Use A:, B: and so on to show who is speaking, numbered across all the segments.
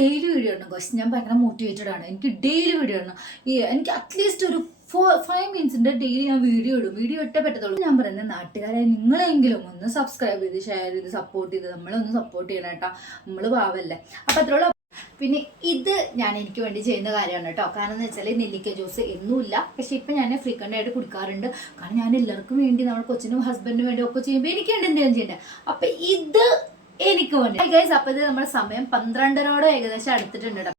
A: Daily video ഇടണം കോശ് ഞാൻ ഭയങ്കര മോട്ടിവേറ്റഡ് ആണ്. എനിക്ക് ഡെയിലി വീഡിയോ ഇടണം. ഈ എനിക്ക് അറ്റ്ലീസ്റ്റ് ഒരു ഫോർ ഫൈവ് മിനിറ്റ്സിന്റെ ഡെയിലി ഞാൻ വീഡിയോ ഇടും. വീഡിയോ ഇട്ടേ പറ്റത്തുള്ളൂ. ഞാൻ പറയുന്നത് നാട്ടുകാരെ നിങ്ങളെങ്കിലും ഒന്ന് സബ്സ്ക്രൈബ് ചെയ്ത് ഷെയർ ചെയ്ത് സപ്പോർട്ട് ചെയ്ത് നമ്മളൊന്ന് സപ്പോർട്ട് ചെയ്യണം കേട്ടോ. നമ്മൾ പാവല്ലേ. അപ്പം അത്രയുള്ള പിന്നെ ഇത് ഞാൻ എനിക്ക് വേണ്ടി ചെയ്യുന്ന കാര്യമാണ് കേട്ടോ. കാരണം എന്ന് വെച്ചാൽ നെല്ലിക്ക ജ്യൂസ് എന്നുമില്ല. പക്ഷെ ഇപ്പം ഞാൻ ഫ്രീക്വന്റ് ആയിട്ട് കുടിക്കാറുണ്ട്. കാരണം ഞാൻ എല്ലാവർക്കും വേണ്ടി നമ്മൾ കൊച്ചിനും ഹസ്ബൻഡിനും വേണ്ടി ഒക്കെ ചെയ്യുമ്പോൾ എനിക്ക് വേണ്ടി എന്തെങ്കിലും ചെയ്യേണ്ടത്. അപ്പം ഇത് എനിക്ക് വേണ്ടി. ഗൈസ് അപ്പം ഇത് നമ്മുടെ സമയം പന്ത്രണ്ടരോട് ഏകദേശം അടുത്തിട്ടുണ്ട്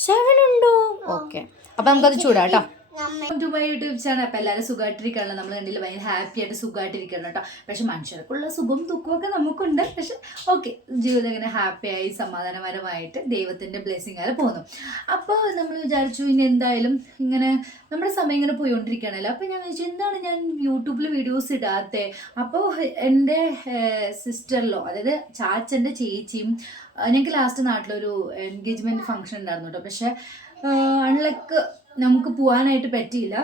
B: സെവൻ
A: ഉണ്ടോ? ഓക്കെ അപ്പൊ നമുക്കത് ചൂടാട്ടോ ടു യൂട്യൂബ് ചാനൽ അപ്പം എല്ലാവരും സുഖമായിട്ടിരിക്കണം നമ്മൾ കണ്ടില്ല ഭയങ്കര ഹാപ്പി ആയിട്ട് സുഖമായിട്ടിരിക്കണം കേട്ടോ. പക്ഷെ മനുഷ്യർക്കുള്ള സുഖവും ദുഃഖവും നമുക്കുണ്ട്. പക്ഷെ ഓക്കെ ജീവിതം ഇങ്ങനെ ഹാപ്പിയായി സമാധാനപരമായിട്ട് ദൈവത്തിന്റെ ബ്ലെസ്സിങ് പോകുന്നു. അപ്പോൾ നമ്മൾ വിചാരിച്ചു ഇനി എന്തായാലും ഇങ്ങനെ നമ്മുടെ സമയം ഇങ്ങനെ പോയിക്കൊണ്ടിരിക്കുകയാണല്ലോ. അപ്പോൾ ഞാൻ വിചാരിച്ചു എന്താണ് ഞാൻ യൂട്യൂബിൽ വീഡിയോസ് ഇടാത്തത് അപ്പോൾ എന്റെ സിസ്റ്ററിലോ അതായത് ചാച്ചന്റെ ചേച്ചിയും ഞങ്ങൾക്ക് ലാസ്റ്റ് നാട്ടിലൊരു എൻഗേജ്മെന്റ് ഫംഗ്ഷൻ ഉണ്ടായിരുന്നു കേട്ടോ. പക്ഷേ അൺലക്ക് നമുക്ക് പോകാനായിട്ട് പറ്റിയില്ല.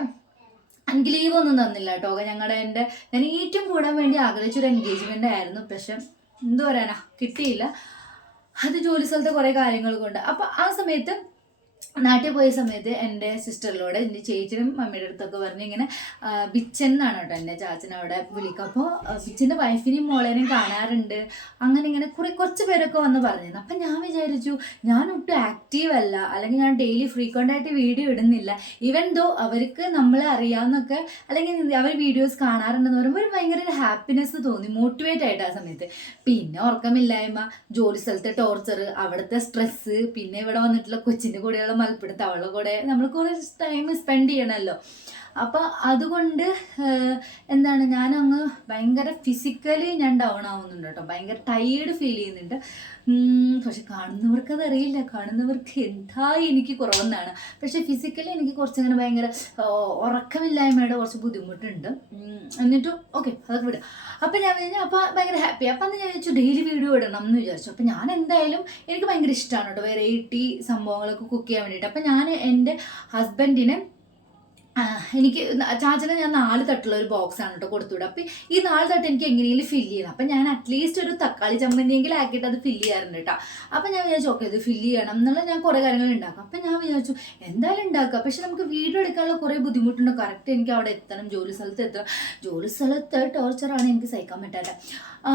A: എനിക്ക് ലീവ് ഒന്നും തന്നില്ല കേട്ടോ. ഞങ്ങളുടെ എന്റെ ഞാൻ ഏറ്റവും കൂടാൻ വേണ്ടി ആഗ്രഹിച്ചൊരു എൻഗേജ്മെന്റ് ആയിരുന്നു. പക്ഷെ എന്തു പറയാനാ കിട്ടിയില്ല. അത് ജോലി സ്ഥലത്തെ കുറേ കാര്യങ്ങൾ കൊണ്ട്. അപ്പോൾ ആ സമയത്ത് നാട്ടിൽ പോയ സമയത്ത് എന്റെ സിസ്റ്ററിലൂടെ എന്റെ ചേച്ചിയും മമ്മിയുടെ അടുത്തൊക്കെ പറഞ്ഞ് ഇങ്ങനെ ബിച്ചൻ എന്നാണ് കേട്ടോ എന്റെ ചാച്ചൻ അവിടെ വിളിക്കുക. അപ്പോൾ ബിച്ചന്റെ വൈഫിനെയും മോളേനെയും കാണാറുണ്ട്. അങ്ങനെ ഇങ്ങനെ കുറേ കുറച്ച് പേരൊക്കെ വന്ന് പറഞ്ഞിരുന്നു. അപ്പം ഞാൻ വിചാരിച്ചു ഞാൻ ഒട്ടും ആക്റ്റീവ് അല്ല. അല്ലെങ്കിൽ ഞാൻ ഡെയിലി ഫ്രീക്വന്റ് ആയിട്ട് വീഡിയോ ഇടുന്നില്ല. ഈവൻ ദോ അവർക്ക് നമ്മളെ അറിയാവുന്നൊക്കെ അല്ലെങ്കിൽ അവർ വീഡിയോസ് കാണാറുണ്ടെന്ന് പറയുമ്പോൾ ഒരു ഭയങ്കര ഒരു ഹാപ്പിനെസ് തോന്നി മോട്ടിവേറ്റ് ആയിട്ട് ആ സമയത്ത്. പിന്നെ ഉറക്കമില്ലായ്മ ജോലി സ്ഥലത്തെ ടോർച്ചർ അവിടുത്തെ സ്ട്രെസ്സ് പിന്നെ ഇവിടെ വന്നിട്ടുള്ള കൊച്ചിന്റെ കൂടെയുള്ള മൽപ്പിടുത്തം അവളുടെ കൂടെ നമ്മൾ കുറേ ടൈം സ്പെൻഡ് ചെയ്യണമല്ലോ. അപ്പോൾ അതുകൊണ്ട് എന്താണ് ഞാനങ്ങ് ഭയങ്കര ഫിസിക്കലി ഞാൻ ഡൗൺ ആവുന്നുണ്ട് കേട്ടോ. ഭയങ്കര ടയേർഡ് ഫീൽ ചെയ്യുന്നുണ്ട്. പക്ഷെ കാണുന്നവർക്ക് അതറിയില്ല. കാണുന്നവർക്ക് എന്താ എനിക്ക് കുറവെന്നാണ്. പക്ഷെ ഫിസിക്കലി എനിക്ക് കുറച്ചിങ്ങനെ ഭയങ്കര ഉറക്കമില്ലായ്മയുടെ കുറച്ച് ബുദ്ധിമുട്ടുണ്ട്. എന്നിട്ടും ഓക്കെ അതൊക്കെ വിടുക അപ്പം ഞാൻ വിചാരിച്ചു അപ്പോൾ ഭയങ്കര ഹാപ്പി അപ്പം അന്ന് ഞാൻ വിചാരിച്ചു ഡെയിലി വീഡിയോ ഇടണം എന്ന് വിചാരിച്ചു. അപ്പം ഞാൻ എന്തായാലും എനിക്ക് ഭയങ്കര ഇഷ്ടമാണ് കേട്ടോ വെറൈറ്റി സംഭവങ്ങളൊക്കെ കുക്ക് ചെയ്യാൻ വേണ്ടിയിട്ട്. അപ്പം ഞാൻ എന്റെ ഹസ്ബൻഡിന് എനിക്ക് ചാച്ചന് ഞാൻ നാല് തട്ടുള്ള ഒരു ബോക്സ് ആണ് കേട്ടോ കൊടുത്തുവിടുക. അപ്പം ഈ നാല് തട്ട് എനിക്ക് എങ്ങനെയെങ്കിലും ഫില്ല് ചെയ്യണം. അപ്പം ഞാൻ അറ്റ്ലീസ്റ്റ് ഒരു തക്കാളി ചമ്മന്തിയെങ്കിലും ആക്കിയിട്ട് അത് ഫില്ല് ചെയ്യാറുണ്ട് കേട്ടോ അപ്പം ഞാൻ വിചാരിച്ചു ഓക്കെ ഇത് ഫില്ല് ചെയ്യണം. എന്നുള്ള ഞാൻ കുറേ കാര്യങ്ങൾ ഉണ്ടാക്കും അപ്പം ഞാൻ വിചാരിച്ചു എന്തായാലും ഉണ്ടാക്കുക പക്ഷെ നമുക്ക് വീഡിയോ എടുക്കാനുള്ള കുറേ ബുദ്ധിമുട്ടുണ്ട്? കറക്റ്റ് എനിക്ക് അവിടെ എത്തണം. ജോലി സ്ഥലത്ത് എത്തണം. ജോലി സ്ഥലത്ത് ടോർച്ചറാണ് എനിക്ക് സഹിക്കാൻ പറ്റാതെ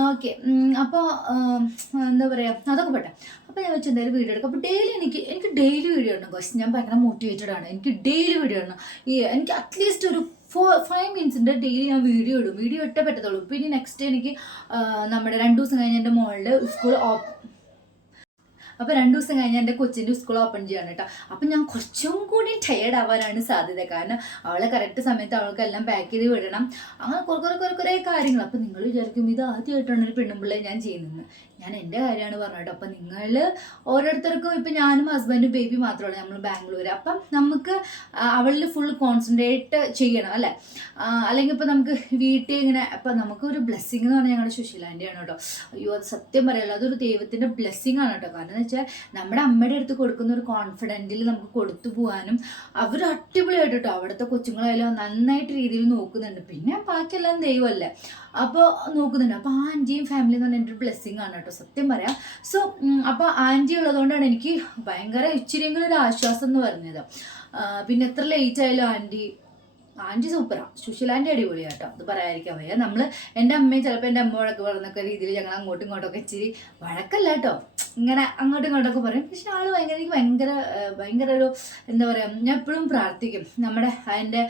A: ഓക്കെ. അപ്പോൾ എന്താ പറയുക അതൊക്കെ പെട്ടെ. അപ്പോൾ ഞാൻ വെച്ച് എന്തായാലും വീഡിയോ എടുക്കാം. അപ്പോൾ ഡെയിലി എനിക്ക് എനിക്ക് ഡെയിലി വീഡിയോ ഇടണം കോഴ്സ് ഞാൻ ഭയങ്കര മോട്ടിവേറ്റഡ് ആണ്. എനിക്ക് ഡെയിലി വീഡിയോ ഇടണം. ഈ എനിക്ക് അറ്റ്ലീസ്റ്റ് ഒരു ഫോർ ഫൈവ് മിനിറ്റ്സിന്റെ ഡെയിലി ഞാൻ വീഡിയോ ഇടും. വീഡിയോ ഇട്ടേ പറ്റത്തുള്ളൂ. പിന്നെ നെക്സ്റ്റ് എനിക്ക് നമ്മുടെ രണ്ട് ദിവസം കഴിഞ്ഞ് എന്റെ മോളുടെ സ്കൂൾ ഓപ്പ് അപ്പോൾ രണ്ട് ദിവസം കഴിഞ്ഞ് എന്റെ കൊച്ചിന്റെ സ്കൂൾ ഓപ്പൺ ചെയ്യാണ് കേട്ടോ അപ്പം ഞാൻ കുറച്ചും കൂടി ടയേർഡ് ആവാനാണ് സാധ്യത. കാരണം അവളെ കറക്റ്റ് സമയത്ത് അവൾക്കെല്ലാം പാക്ക് ചെയ്ത് വിടണം. അങ്ങനെ കുറേ കുറേ കുറേ കുറേ കാര്യങ്ങൾ. അപ്പം നിങ്ങൾ വിചാരിക്കും ഇത് ആദ്യമായിട്ടാണ് ഒരു പെണ്ണുമ്പിള്ളേ ഞാൻ ചെയ്യുന്നത് ഞാൻ എന്റെ കാര്യമാണ് പറഞ്ഞത് അപ്പം നിങ്ങൾ ഓരോരുത്തർക്കും ഇപ്പം ഞാനും ഹസ്ബൻഡും ബേബി മാത്രമല്ല നമ്മൾ ബാംഗ്ലൂർ അപ്പം നമുക്ക് അവളിൽ ഫുൾ കോൺസെൻട്രേറ്റ് ചെയ്യണം അല്ലേ? അല്ലെങ്കിൽ ഇപ്പം നമുക്ക് വീട്ടിൽ ഇങ്ങനെ അപ്പം നമുക്കൊരു ബ്ലെസ്സിങ് എന്ന് പറഞ്ഞാൽ ഞങ്ങളുടെ സുശീലാന്റെയാണ് കേട്ടോ. അയ്യോ അത് സത്യം പറയുള്ളൂ അതൊരു ദൈവത്തിന്റെ ബ്ലെസ്സിങ് ആണ് കേട്ടോ. കാരണം എന്ന് വെച്ചാൽ നമ്മുടെ അമ്മയുടെ അടുത്ത് കൊടുക്കുന്ന ഒരു കോൺഫിഡന്റിൽ നമുക്ക് കൊടുത്തു പോകാനും അവർ അടിപൊളിയായിട്ട് കേട്ടോ. അവിടുത്തെ കൊച്ചുങ്ങളായാലും നന്നായിട്ട് രീതിയിൽ നോക്കുന്നുണ്ട്. പിന്നെ ബാക്കിയെല്ലാം ദൈവമല്ലേ? അപ്പോൾ നോക്കുന്നുണ്ട്. അപ്പോൾ ആ ആന്റിയും ഫാമിലി എന്ന് പറഞ്ഞാൽ എന്റെ ബ്ലെസ്സിങ് ആണ് കേട്ടോ. സത്യം പറയാം. സോ അപ്പോൾ ആന്റി ഉള്ളതുകൊണ്ടാണ് എനിക്ക് ഭയങ്കര ഇച്ചിരിയെങ്കിലും ഒരു ആശ്വാസം എന്ന് പറഞ്ഞത്. പിന്നെ എത്ര ലേറ്റ് ആയാലും ആന്റി ആന്റി സൂപ്പറാണ് സുശീല ആന്റി അടിപൊളിയാണ് കേട്ടോ. അത് പറയാതിരിക്കാൻ വയ്യ. നമ്മൾ എന്റെ അമ്മയും ചിലപ്പോൾ എന്റെ അമ്മയോടൊക്കെ പറഞ്ഞൊക്കെ രീതിയിൽ ഞങ്ങൾ അങ്ങോട്ടും ഇങ്ങോട്ടൊക്കെ ഇച്ചിരി വഴക്കല്ല കേട്ടോ. ഇങ്ങനെ അങ്ങോട്ടും ഇങ്ങോട്ടൊക്കെ പറയും. പക്ഷെ ആൾ ഭയങ്കര എനിക്ക് ഭയങ്കര ഭയങ്കര ഒരു എന്താ പറയുക ഞാൻ എപ്പോഴും പ്രാർത്ഥിക്കും. നമ്മുടെ എന്റെ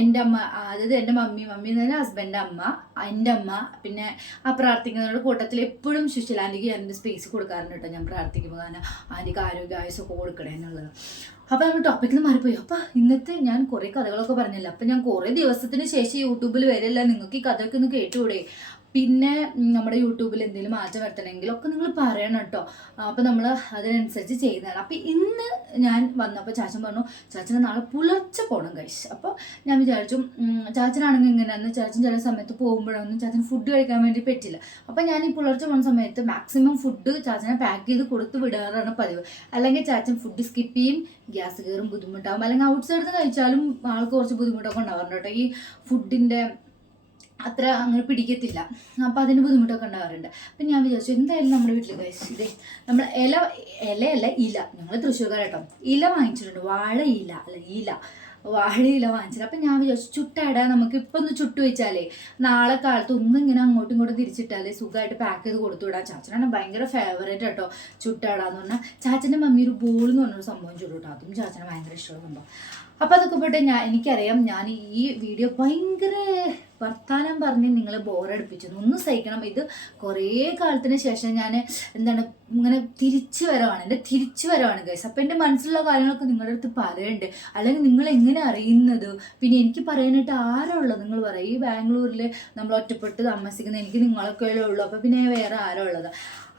A: എന്റെ അമ്മ അതായത് എന്റെ മമ്മി മമ്മി എന്ന് പറഞ്ഞാൽ ഹസ്ബൻഡ് അമ്മ എന്റെ അമ്മ പിന്നെ ആ പ്രാർത്ഥിക്കുന്നവരുടെ കൂട്ടത്തിൽ എപ്പോഴും സുശീല ആന്റിക്ക് എന്റെ സ്പേസ് കൊടുക്കാറുണ്ട് കേട്ടോ. ഞാൻ പ്രാർത്ഥിക്കുമ്പോൾ കാരണം ആന്റിക്ക് ആരോഗ്യ ആയുസൊക്കെ കൊടുക്കണേ എന്നുള്ളത്. അപ്പോൾ നമ്മൾ ടോപ്പിക്കിൽ മാറിപ്പോയി. അപ്പോൾ ഇന്നത്തെ ഞാൻ കുറേ കഥകളൊക്കെ പറഞ്ഞില്ല. അപ്പം ഞാൻ കുറേ ദിവസത്തിന് ശേഷം യൂട്യൂബിൽ വരില്ല. നിങ്ങൾക്ക് ഈ കഥയൊക്കെ ഒന്ന് കേട്ടുകൂടെ പിന്നെ നമ്മുടെ യൂട്യൂബിൽ എന്തെങ്കിലും മാറ്റം വരുത്തണമെങ്കിൽ ഒക്കെ നിങ്ങൾ പറയണം കേട്ടോ. അപ്പോൾ നമ്മൾ അതിനനുസരിച്ച് ചെയ്യുന്നതാണ്. അപ്പോൾ ഇന്ന് ഞാൻ വന്നപ്പോൾ ചാച്ചൻ പറഞ്ഞു ചാച്ചന് നാളെ പുലർച്ചെ പോകണം കഴിച്ച് അപ്പോൾ ഞാൻ വിചാരിച്ചു ചാച്ചനാണെങ്കിൽ ഇങ്ങനെയാന്ന് ചാച്ചൻ ചില സമയത്ത് പോകുമ്പോഴൊന്നും ചാച്ചൻ ഫുഡ് കഴിക്കാൻ വേണ്ടി പറ്റില്ല. അപ്പോൾ ഞാൻ ഈ പുലർച്ച പോകുന്ന സമയത്ത് മാക്സിമം ഫുഡ് ചാച്ചനെ പാക്ക് ചെയ്ത് കൊടുത്ത് വിടാറാണ് പതിവ്. അല്ലെങ്കിൽ ചാച്ചൻ ഫുഡ് സ്കിപ്പ് ചെയ്യും ഗ്യാസ് കയറും ബുദ്ധിമുട്ടാകും അല്ലെങ്കിൽ ഔട്ട് സൈഡിൽ നിന്ന് കഴിച്ചാലും ആൾക്ക് കുറച്ച് ബുദ്ധിമുട്ടൊക്കെ ഉണ്ടാവാറുണ്ട് കേട്ടോ. ഈ ഫുഡിന്റെ അത്ര അങ്ങനെ പിടിക്കത്തില്ല. അപ്പോൾ അതിന് ബുദ്ധിമുട്ടൊക്കെ ഉണ്ടാവാറുണ്ട്. അപ്പം ഞാൻ വിചാരിച്ചു എന്തായാലും നമ്മുടെ വീട്ടിൽ കഴിച്ചു ഇതേ നമ്മൾ ഇല ഇലയല്ല ഇല. ഞങ്ങൾ തൃശ്ശൂർക്കാരട്ടോ. ഇല വാങ്ങിച്ചിട്ടുണ്ട്. വാഴ ഇല അല്ല ഇല. വാഴയില വാങ്ങിച്ചത് അപ്പം ഞാൻ വിചാരിച്ചു ചുട്ടട നമുക്ക് ഇപ്പം ഒന്ന് ചുട്ടു വെച്ചാലേ നാളെ കാലത്ത് ഒന്നും ഇങ്ങനെ അങ്ങോട്ടും ഇങ്ങോട്ടും തിരിച്ചിട്ടാലേ സുഖമായിട്ട് പാക്ക് ചെയ്ത് കൊടുത്തു വിടാം ചാച്ചനാണ് ഭയങ്കര ഫേവറേറ്റ് കേട്ടോ ചുട്ടട എന്ന് പറഞ്ഞാൽ ചാച്ചന്റെ മമ്മി ഒരു ബോൾ എന്ന് പറഞ്ഞൊരു സംഭവം ചുടും കേട്ടോ. അതും ചാച്ചന് ഭയങ്കര ഇഷ്ടമുള്ള സംഭവം. അപ്പം അതൊക്കെ പോട്ടെ ഞാൻ എനിക്കറിയാം ഞാൻ ഈ വീഡിയോ ഭയങ്കര വർത്താനം പറഞ്ഞ് നിങ്ങളെ ബോറടിപ്പിച്ചു ഒന്നും സഹിക്കണം. ഇത് കുറേ കാലത്തിന് ശേഷം ഞാൻ എന്താണ് ഇങ്ങനെ തിരിച്ചു വരവാണ്. എന്റെ തിരിച്ചു വരവാണ് ഗൈസ് അപ്പം എന്റെ മനസ്സിലുള്ള കാര്യങ്ങളൊക്കെ നിങ്ങളുടെ അടുത്ത് പറയണ്ട്. അല്ലെങ്കിൽ നിങ്ങൾ എങ്ങനെ അറിയുന്നത്? പിന്നെ എനിക്ക് പറയാനായിട്ട് ആരാ ഉള്ളത്? നിങ്ങൾ പറയും ഈ ബാംഗ്ലൂരിൽ നമ്മൾ ഒറ്റപ്പെട്ട് താമസിക്കുന്ന എനിക്ക് നിങ്ങളൊക്കെ ഉള്ളൂ. അപ്പം പിന്നെ വേറെ ആരാ ഉള്ളത്?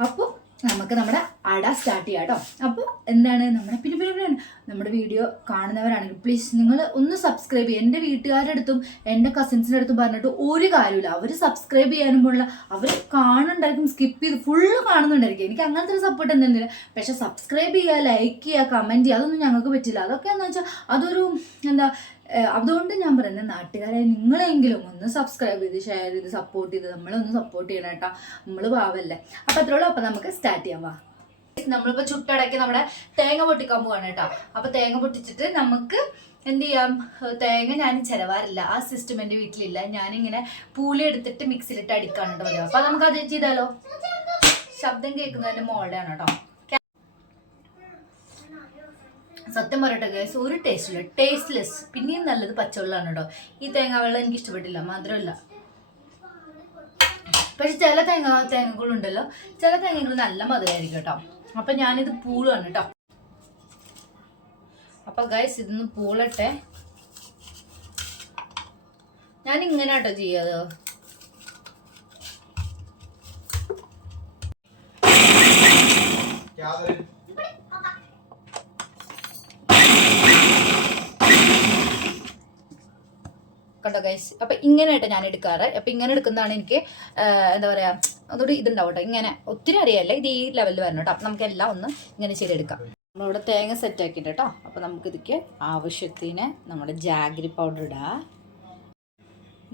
A: അപ്പോൾ നമുക്ക് നമ്മുടെ അട സ്റ്റാർട്ട് ചെയ്യാം കേട്ടോ അപ്പോൾ എന്താണ് നമ്മുടെ പിന്നെ പിന്നെ പിന്നെ നമ്മുടെ വീഡിയോ കാണുന്നവരാണെങ്കിൽ പ്ലീസ് നിങ്ങൾ ഒന്ന് സബ്സ്ക്രൈബ് ചെയ്യുക. എന്റെ വീട്ടുകാരുടെ അടുത്തും എന്റെ കസിൻസിന്റെ അടുത്തും പറഞ്ഞിട്ട് ഒരു കാര്യമില്ല അവർ സബ്സ്ക്രൈബ് ചെയ്യാനും പോലുള്ള അവർ കാണുന്നുണ്ടായിരിക്കും സ്കിപ്പ് ചെയ്ത് ഫുള്ള് കാണുന്നുണ്ടായിരിക്കും. എനിക്ക് അങ്ങനത്തെ ഒരു സപ്പോർട്ട് എന്തെങ്കിലും പക്ഷേ സബ്സ്ക്രൈബ് ചെയ്യുക ലൈക്ക് ചെയ്യുക കമന്റ് ചെയ്യുക അതൊന്നും ഞങ്ങൾക്ക് പറ്റില്ല. അതൊക്കെ എന്ന് വെച്ചാൽ അതൊരു എന്താ അതുകൊണ്ട് ഞാൻ പറയുന്നത് നാട്ടുകാരെ നിങ്ങളെങ്കിലും ഒന്ന് സബ്സ്ക്രൈബ് ചെയ്ത് ഷെയർ ചെയ്ത് സപ്പോർട്ട് ചെയ്ത് നമ്മളൊന്ന് സപ്പോർട്ട് ചെയ്യണം കേട്ടോ. നമ്മൾ പാവല്ലേ. അപ്പം അത്രേ ഉള്ളൂ. അപ്പം നമുക്ക് സ്റ്റാർട്ട് ചെയ്യാം. വാ. നമ്മളിപ്പോൾ ചുട്ടടക്കി നമ്മുടെ തേങ്ങ പൊട്ടിക്കാൻ പോവാണ് കേട്ടോ. അപ്പം തേങ്ങ പൊട്ടിച്ചിട്ട് നമുക്ക് എന്ത് ചെയ്യാം? തേങ്ങ ഞാൻ ചിലവാറില്ല ആ സിസ്റ്റം എന്റെ വീട്ടിലില്ല. ഞാനിങ്ങനെ പൂളി എടുത്തിട്ട് മിക്സിയിലിട്ട് അടിക്കാണ് കേട്ടോ പതിവ്. അപ്പം നമുക്ക് അത് ചെയ്താലോ? ശബ്ദം കേൾക്കുന്നതിന്റെ ആണ് കേട്ടോ. സത്യം പറയട്ടെ ഗൈസ് ഒരു ടേസ്റ്റ് ഇല്ല. ടേസ്റ്റ്ലെസ് പിന്നെയും നല്ലത് പച്ചവെള്ളമാണ് കേട്ടോ ഈ തേങ്ങ വെള്ളം എനിക്ക് ഇഷ്ടപ്പെട്ടില്ല മാത്രമല്ല. പക്ഷെ ചില തേങ്ങ തേങ്ങകളുണ്ടല്ലോ. ചില തേങ്ങകൾ നല്ല മധുരമായിരിക്കും കേട്ടോ. അപ്പൊ ഞാനിത് പൂളാണ് കേട്ടോ. അപ്പൊ ഗൈസ് ഇതൊന്ന് പൂളട്ടെ. ഞാൻ ഇങ്ങനെ കേട്ടോ ചെയ്യാത് കണ്ടോ ഗൈസ് അപ്പൊ ഇങ്ങനെയായിട്ട് ഞാൻ എടുക്കാറ്. അപ്പൊ ഇങ്ങനെ എടുക്കുന്നതാണ് എനിക്ക് എന്താ പറയാ അതൊരു ഇതുണ്ടാവും ഇങ്ങനെ ഒത്തിരി അറിയാല്ല? ഇത് ഈ ലെവലിൽ വരണം കേട്ടോ അപ്പൊ നമുക്ക് എല്ലാം ഒന്ന് ഇങ്ങനെ ചെയ്തെടുക്കാം. നമ്മളിവിടെ തേങ്ങ സെറ്റ് ആക്കിയിട്ട് കേട്ടോ അപ്പൊ നമുക്ക് ഇതിക്ക് ആവശ്യത്തിന് നമ്മുടെ ജാഗ്രി പൗഡർ ഇടാ.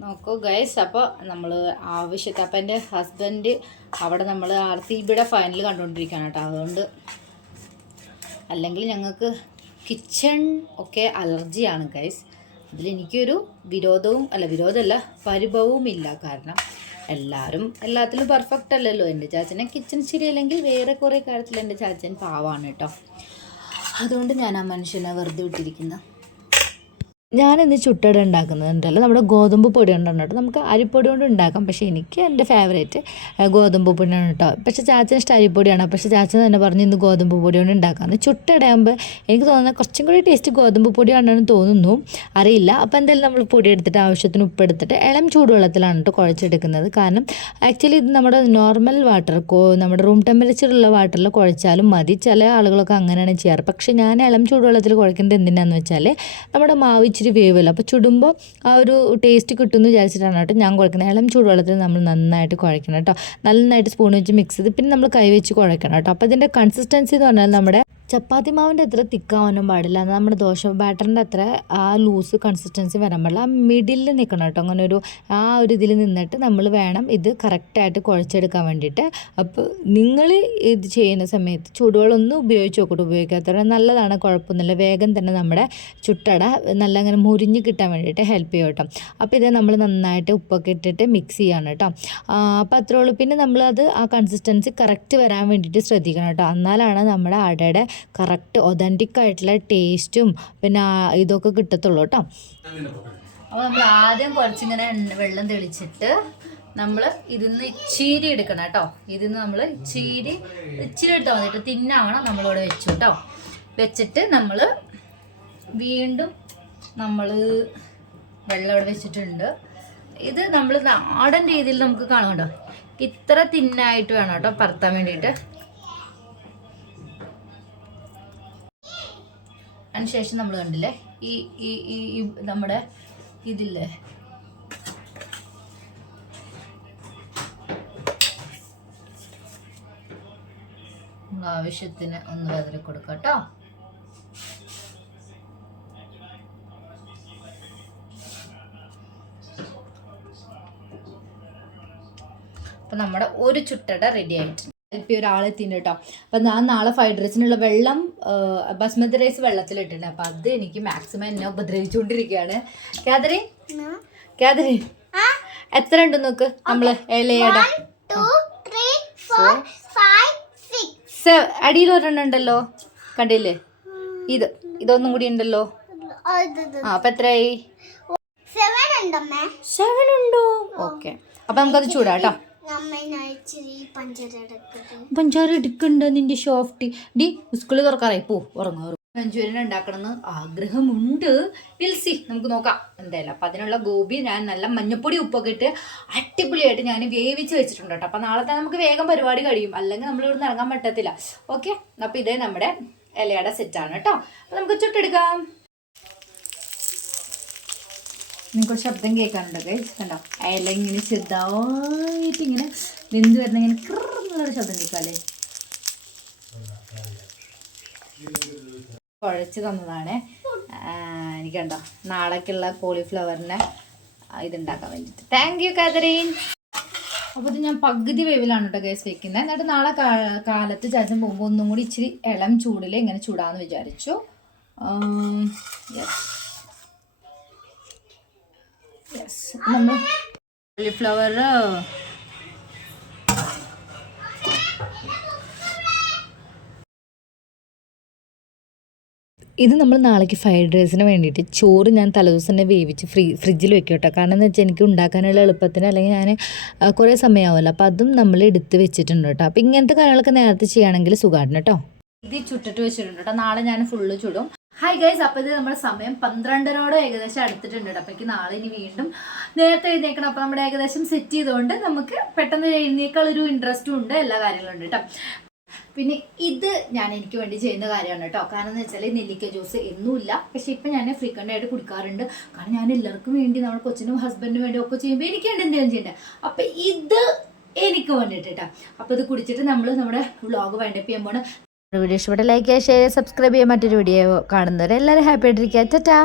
A: നോക്കൂ ഗൈസ് അപ്പോൾ നമ്മൾ ആവശ്യത്തെ അപ്പം എന്റെ ഹസ്ബൻഡ് അവിടെ നമ്മൾ ആർ സി ബിയുടെ ഫൈനൽ കണ്ടുകൊണ്ടിരിക്കുകയാണ് കേട്ടോ അതുകൊണ്ട് അല്ലെങ്കിൽ ഞങ്ങൾക്ക് കിച്ചൺ ഒക്കെ അലർജിയാണ് ഗൈസ് അതിലെനിക്കൊരു വിരോധവും അല്ല വിരോധമല്ല പരിഭവവും ഇല്ല കാരണം എല്ലാവരും എല്ലാത്തിലും പെർഫെക്റ്റ് അല്ലല്ലോ. എന്റെ ചാച്ചനെ കിച്ചൺ ശരിയല്ലെങ്കിൽ വേറെ കുറേ കാര്യത്തിൽ എന്റെ ചാച്ചൻ പാവാണ് കേട്ടോ. അതുകൊണ്ട് ഞാൻ ആ മനുഷ്യനെ വെറുതെ വിട്ടിരിക്കുന്നത്
B: ഞാനിന്ന് ചുട്ടട ഉണ്ടാക്കുന്നുണ്ടല്ലോ. നമ്മുടെ ഗോതമ്പ് പൊടി കൊണ്ടാണ് കേട്ടോ. നമുക്ക് അരിപ്പൊടി കൊണ്ട് ഉണ്ടാക്കാം. പക്ഷേ എനിക്ക് എന്റെ ഫേവറേറ്റ് ഗോതമ്പ് പൊടിയാണ് കേട്ടോ. പക്ഷേ ചാച്ചന് ഇഷ്ടം അരിപ്പൊടിയാണ്. പക്ഷേ ചാച്ചൻ തന്നെ പറഞ്ഞു ഇന്ന് ഗോതമ്പ് പൊടി കൊണ്ട് ഉണ്ടാക്കാമെന്ന് ചുട്ടടയാകുമ്പോൾ എനിക്ക് തോന്നുന്ന കുറച്ചും കൂടി ടേസ്റ്റ് ഗോതമ്പ് പൊടിയാണെന്ന് തോന്നുന്നു. അറിയില്ല. അപ്പോൾ എന്തായാലും നമ്മൾ പൊടി എടുത്തിട്ട് ആവശ്യത്തിന് ഉപ്പ് എടുത്തിട്ട് ഇളം ചൂടുവെള്ളത്തിലാണ് കേട്ടോ കുഴച്ചെടുക്കുന്നത്. കാരണം ആക്ച്വലി ഇത് നമ്മുടെ നോർമൽ വാട്ടർ നമ്മുടെ റൂം ടെമ്പറേച്ചറുള്ള വാട്ടറിൽ കുഴച്ചാലും മതി. ചില ആളുകളൊക്കെ അങ്ങനെയാണ് ചെയ്യാറ്. പക്ഷേ ഞാൻ ഇളം ചൂടുവെള്ളത്തിൽ കുഴക്കുന്നത് എന്തിനാന്ന് വെച്ചാൽ നമ്മുടെ മാവ് ഇച്ചിരി വേവല്ലോ അപ്പോൾ ചുടുമ്പോൾ ആ ഒരു ടേസ്റ്റ് കിട്ടുമെന്ന് വിചാരിച്ചിട്ടാണ് കേട്ടോ ഞാൻ കുഴക്കുന്നത്. ഇളം ചൂടുവെള്ളത്തിൽ നമ്മൾ നന്നായിട്ട് കുഴക്കണം കേട്ടോ. നന്നായിട്ട് സ്പൂൺ വെച്ച് മിക്സ് ചെയ്ത് പിന്നെ നമ്മൾ കൈ വെച്ച് കുഴക്കണം കേട്ടോ. അപ്പോൾ ഇതിന്റെ കൺസിസ്റ്റൻസി എന്ന് പറഞ്ഞാൽ നമ്മുടെ ചപ്പാത്തി മാവിന്റെ അത്ര തിക്കാവാനും പാടില്ല. നമ്മുടെ ദോശ ബാറ്ററിന്റെ അത്ര ആ ലൂസ് കൺസിസ്റ്റൻസി വരാൻ പാടില്ല. ആ മിഡിലിൽ നിൽക്കണം കേട്ടോ. അങ്ങനെ ഒരു ആ ഒരു ഇതിൽ നിന്നിട്ട് നമ്മൾ വേണം ഇത് കറക്റ്റായിട്ട് കുഴച്ചെടുക്കാൻ വേണ്ടിയിട്ട്. അപ്പോൾ നിങ്ങൾ ഇത് ചെയ്യുന്ന സമയത്ത് ചൂടുവെള്ളം ഒന്ന് ഉപയോഗിച്ച് നോക്കട്ടെ ഉപയോഗിക്കാത്തവരെ നല്ലതാണ് കുഴപ്പമൊന്നുമില്ല. വേഗം തന്നെ നമ്മുടെ ചുട്ടട നല്ല അങ്ങനെ മുരിഞ്ഞ് കിട്ടാൻ വേണ്ടിയിട്ട് ഹെൽപ്പ് ചെയ്യും കേട്ടോ. അപ്പോൾ ഇത് നമ്മൾ നന്നായിട്ട് ഉപ്പൊക്കെ ഇട്ടിട്ട് മിക്സ് ചെയ്യാണ് കേട്ടോ. അപ്പോൾ അത്രേ ഉള്ളൂ. പിന്നെ നമ്മളത് ആ കൺസിസ്റ്റൻസി കറക്റ്റ് വരാൻ വേണ്ടിയിട്ട് ശ്രദ്ധിക്കണം കേട്ടോ. എന്നാലാണ് നമ്മുടെ അടയുടെ കറക്റ്റ് ഒതന്റിക് ആയിട്ടുള്ള ടേസ്റ്റും പിന്നെ ഇതൊക്കെ കിട്ടത്തുള്ളൂ കേട്ടോ.
A: അപ്പോൾ നമ്മൾ ആദ്യം കുറച്ചിങ്ങനെ വെള്ളം തെളിച്ചിട്ട് നമ്മൾ ഇതിന്ന് ഇച്ചിരി എടുക്കണം കേട്ടോ. ഇതിന്ന് നമ്മൾ ഇച്ചിരി ഇച്ചിരി എടുത്താൽ മതി കേട്ടോ. തിന്നാവണം നമ്മളിവിടെ വെച്ചു കേട്ടോ. വെച്ചിട്ട് നമ്മൾ വീണ്ടും നമ്മൾ വെള്ളം ഇവിടെ വെച്ചിട്ടുണ്ട്. ഇത് നമ്മൾ നാടൻ രീതിയിൽ നമുക്ക് കാണുമല്ലോ ഇത്ര തിന്നായിട്ട് വേണം കേട്ടോ പറത്താൻ വേണ്ടിയിട്ട്. അതിനുശേഷം നമ്മൾ കണ്ടില്ലേ? ഈ ഈ ഈ നമ്മുടെ ഇതില്ലേ? ആവശ്യത്തിന് ഒന്ന് വേദന കൊടുക്കാം കേട്ടോ. അപ്പം നമ്മുടെ ഒരു ചുട്ടട റെഡി ആയിട്ടുണ്ട്. ഇപ്പൊ ഒരാളെത്തിന് കേട്ടോ. അപ്പം ഞാൻ നാളെ ഫ്രൈഡ് റൈസിനുള്ള വെള്ളം ബസ്മതി റൈസ് വെള്ളത്തിലിട്ടുണ്ട് അപ്പം അത് എനിക്ക് മാക്സിമം എന്നെ ഉപദ്രവിച്ചുകൊണ്ടിരിക്കുകയാണ് കാതറി കാതറി എത്ര ഉണ്ട് നോക്ക്? നമ്മൾ ഇലയുടെ. സെ- അടിയിൽ ഒരെണ്ണം ഉണ്ടല്ലോ. കണ്ടില്ലേ? ഇത് ഇതൊന്നും കൂടി ഉണ്ടല്ലോ. ആ അപ്പൊ എത്രയായി?
C: സെവൻ
A: ഉണ്ടോ? ഓക്കെ അപ്പൊ നമുക്കത് ചൂടാട്ടോ
C: പഞ്ചര
A: എടുക്കണ്ട നിന്റെ ഷോഫ്റ്റ് ഡി സ്കൂളിൽ തുറക്കാറായി. പോ ഉറങ്ങാറ് മഞ്ചൂരിയൻ ഉണ്ടാക്കണമെന്ന് ആഗ്രഹമുണ്ട്. വിൽസി നമുക്ക് നോക്കാം. എന്തായാലും അപ്പം അതിനുള്ള ഗോപി ഞാൻ നല്ല മഞ്ഞപ്പൊടി ഉപ്പൊക്കെ ഇട്ട് അടിപൊളിയായിട്ട് ഞാൻ വേവിച്ച് വെച്ചിട്ടുണ്ട് കേട്ടോ. അപ്പം നാളെ തന്നെ നമുക്ക് വേഗം പരിപാടി കഴിയും. അല്ലെങ്കിൽ നമ്മൾ ഇവിടെ ഇറങ്ങാൻ പറ്റത്തില്ല. ഓക്കെ അപ്പം ഇതേ നമ്മുടെ ഇലയുടെ സെറ്റാണ് കേട്ടോ. അപ്പം നമുക്ക് ചുട്ടെടുക്കാം. നിങ്ങൾക്ക് ശബ്ദം കേൾക്കാനുണ്ട് ഗൈസ് കണ്ടോ? അയല ഇങ്ങനെ ചെറുതായിട്ട് ഇങ്ങനെ വെന്ത് വരുന്ന ഇങ്ങനെ കൃന്നുള്ളൊരു ശബ്ദം കേൾക്കാല്ലേ കുഴച്ച് തന്നതാണ്. എനിക്കണ്ടോ എനിക്ക് കണ്ടോ നാളേക്കുള്ള കോളിഫ്ലവറിനെ ഇതുണ്ടാക്കാൻ വേണ്ടിയിട്ട് താങ്ക് യു കാതറീൻ. അപ്പോൾ ഇത് ഞാൻ പകുതി വേവിലാണ് കേട്ടോ ഗ്യാസ് വെക്കുന്നത് എന്നിട്ട് നാളെ കാലത്ത് ചാച്ചൻ പോകുമ്പോൾ ഒന്നും കൂടി ഇച്ചിരി ഇളം ചൂടിൽ ഇങ്ങനെ ചൂടാന്ന് വിചാരിച്ചു. യെസ് യെസ് നമ്മൾ കോളിഫ്ലവർ
B: ഇത് നമ്മൾ നാളേക്ക് ഫ്രൈഡ് റൈസിന് വേണ്ടിയിട്ട് ചോറ് ഞാൻ തലേദിവസം തന്നെ വേവിച്ച് ഫ്രീ ഫ്രിഡ്ജിൽ വെക്കും കേട്ടോ കാരണം എന്ന് വെച്ചാൽ എനിക്ക് ഉണ്ടാക്കാനുള്ള എളുപ്പത്തിന് അല്ലെങ്കിൽ ഞാൻ കുറേ സമയമാവുമല്ലോ അപ്പോൾ അതും നമ്മൾ എടുത്ത് വെച്ചിട്ടുണ്ട് കേട്ടോ. അപ്പോൾ ഇങ്ങനത്തെ കാര്യങ്ങളൊക്കെ നേരത്തെ ചെയ്യുകയാണെങ്കിൽ സുഖമാണ് കേട്ടോ.
A: ഇത് ചുട്ടിട്ട് വെച്ചിട്ടുണ്ട് കേട്ടോ. നാളെ ഞാൻ ഫുള്ള് ചുടും. ഹായ് ഗൈസ് അപ്പോൾ ഇത് നമ്മുടെ സമയം പന്ത്രണ്ടരോടെ ഏകദേശം അടുത്തിട്ടുണ്ട് കേട്ടോ. നാളെ ഇനി വീണ്ടും നേരത്തെ എഴുന്നേക്കണം. അപ്പോൾ നമ്മുടെ ഏകദേശം സെറ്റ് ചെയ്തുകൊണ്ട് നമുക്ക് പെട്ടെന്ന് എഴുന്നേക്കാൾ ഒരു ഇൻട്രസ്റ്റും ഉണ്ട് എല്ലാ കാര്യങ്ങളും ഉണ്ട് കേട്ടോ. പിന്നെ ഇത് ഞാൻ എനിക്ക് വേണ്ടി ചെയ്യുന്ന കാര്യമാണ് കേട്ടോ. കാരണം എന്ന് വെച്ചാൽ നെല്ലിക്ക ജ്യൂസ് എന്നുമില്ല പക്ഷെ ഇപ്പം ഞാൻ ഫ്രീക്വന്റ് ആയിട്ട് കുടിക്കാറുണ്ട്. കാരണം ഞാൻ എല്ലാവർക്കും വേണ്ടി നമ്മുടെ കൊച്ചിനും ഹസ്ബൻഡിനും വേണ്ടി ഒക്കെ ചെയ്യുമ്പോൾ എനിക്ക് വേണ്ടി എന്തെങ്കിലും ചെയ്യണ്ടേ അപ്പം ഇത് എനിക്ക് വേണ്ടിയിട്ട് കേട്ടോ. അപ്പോൾ ഇത് കുടിച്ചിട്ട് നമ്മൾ നമ്മുടെ വ്ളോഗ് വൈൻഡപ്പ് ചെയ്യുമ്പോൾ
B: വീഡിയോ ഇഷ്ടപ്പെട്ട ലൈക്ക് ചെയ്യുക ഷെയർ സബ്സ്ക്രൈബ് ചെയ്യുക മറ്റൊരു വീഡിയോ കാണുന്നവരെ എല്ലാവരും ഹാപ്പി ആയിട്ടിരിക്കുക. ടാറ്റാ.